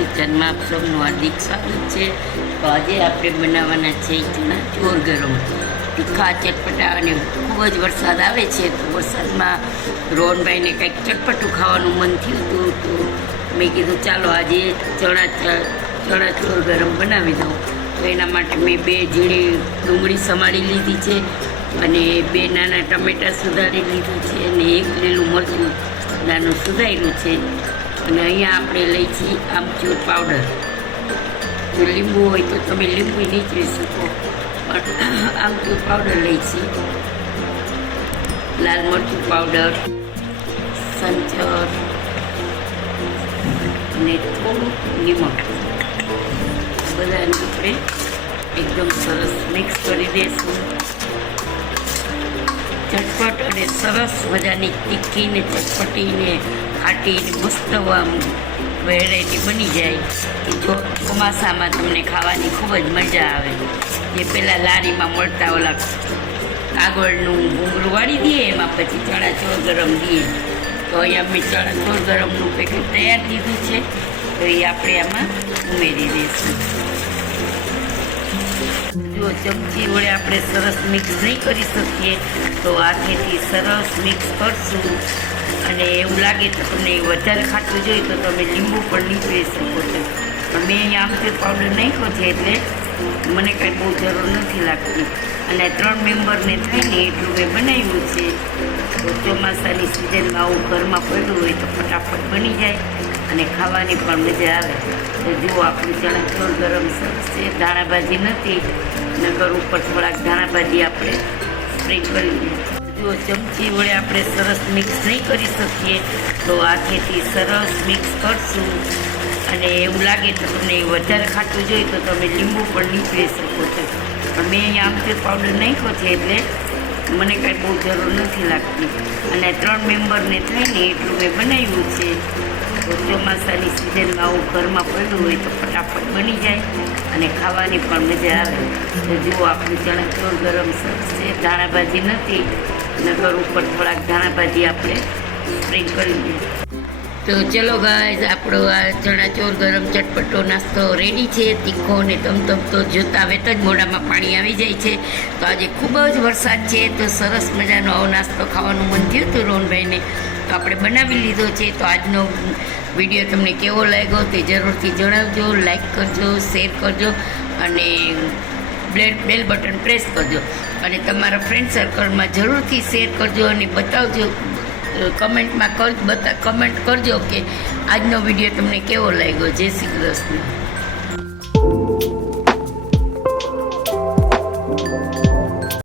કિચનમાં આપ સૌનું હાર્દિક સ્વાગત છે। તો આજે આપણે બનાવવાના છે ચણા ચોર ગરમ, તીખા ચટપટા, અને ખૂબ જ વરસાદ આવે છે તો વરસાદમાં રોહનભાઈને કંઈક ચટપટું ખાવાનું મન થયું હતું, તો મેં કીધું ચાલો આજે ચણા ચોર ગરમ બનાવી દઉં। તો એના માટે મેં 2 ઝીણી ડુંગળી સમારી લીધી છે, અને 2 નાના ટમેટાં સુધારી લીધું છે, અને 1 લીલું મરચું નાનું સુધારેલું છે, અને અહીંયા આપણે લઈ છીએ આમચૂર પાવડર। જો લીંબુ હોય તો તમે લીંબુ નીચવી શકો, પણ આમચૂર પાવડર લઈ છીએ, લાલ મરચું પાવડર, સંચર અને થોડું નિમક, બધાને આપણે એકદમ સરસ મિક્સ કરી દઈશું। ચટપટ અને સરસ મજાની તીખી ને ચટપટી ને ખાટી મસ્ત વેરાયટી બની જાય કે જો ચોમાસામાં તમને ખાવાની ખૂબ જ મજા આવે। જે પહેલાં લારીમાં મળતા ઓલા કાગળનું ઘૂંઘરું વાળી દઈએ, એમાં પછી ચણા ચોર ગરમ દઈએ, તો અહીંયા મેં ચણા ચોર ગરમનું પેકેટ તૈયાર દીધું છે, તો એ આપણે આમાં ઉમેરી દઈશું। જો ચમચી વડે આપણે સરસ મિક્સ નહીં કરી શકીએ તો હાથેથી સરસ મિક્સ કરશું, અને એવું લાગે તો તમને વધારે ખાટું જોઈએ તો તમે લીંબુ પણ નીચવી શકો છો, પણ મેં અહીંયા આમચૂર પાવડર નાખ્યો છે એટલે મને કંઈ બહુ જરૂર નથી લાગતી, અને 3 મેમ્બરને થઈને એટલું મેં બનાવ્યું છે। તો ચોમાસાની સિઝનમાં આવું ઘરમાં પડ્યું હોય તો ફટાફટ બની જાય અને ખાવાની પણ મજા આવે। તો જુઓ આપણું ચણા ચોર ગરમ સરસ છે, ધાણાભાજી નથી, નકર ઉપર થોડાક ધાણાભાજી આપણે સ્પ્રેડ કરી દઈએ। જો ચમચી વડે આપણે સરસ મિક્સ નહીં કરી શકીએ તો હાથેથી સરસ મિક્સ કરશું, અને એવું લાગે તો તમને વધારે ખાટું જોઈએ તો તમે લીંબુ પણ નીચવી શકો છો, પણ મેં અહીંયા આમચૂર પાવડર નાખ્યો છે એટલે મને કાંઈ બહુ જરૂર નથી લાગતી, અને 3 મેમ્બરને થઈને એટલું મેં બનાવ્યું છે। તો ચોમાસાની સિઝનમાં આવું ઘરમાં પડ્યું હોય તો ફટાફટ બની જાય અને ખાવાની પણ મજા આવે। તો જુઓ આપણું ચણા ચોર ગરમ સરસ છે, ધાણાભાજી નથી, નકર ઉપર થોડાક ધાણાભાજી આપણે સ્પ્રેડ કરી દઈએ। તો ચલો ગાઈઝ, આપણો આ ચણા ચોર ગરમ ચટપટો નાસ્તો રેડી છે, તીખો ને તમતમતો જોતા વેત જ મોઢામાં પાણી આવી જાય છે। તો આજે ખૂબ જ વરસાદ છે, તો સરસ મજાનો આવો નાસ્તો ખાવાનું મન થયું હતું રોહનભાઈને, તો આપણે બનાવી લીધો છે। તો આજનો વિડીયો તમને કેવો લાગ્યો તે જરૂરથી જણાવજો, લાઈક કરજો, શેર કરજો, અને બેલ બટન પ્રેસ કરજો, અને તમારા ફ્રેન્ડ સર્કલમાં જરૂરથી શેર કરજો, અને બતાવજો કમેન્ટ કરજો કે આજનો વિડીયો તમને કેવો લાગ્યો। જય શ્રી કૃષ્ણ।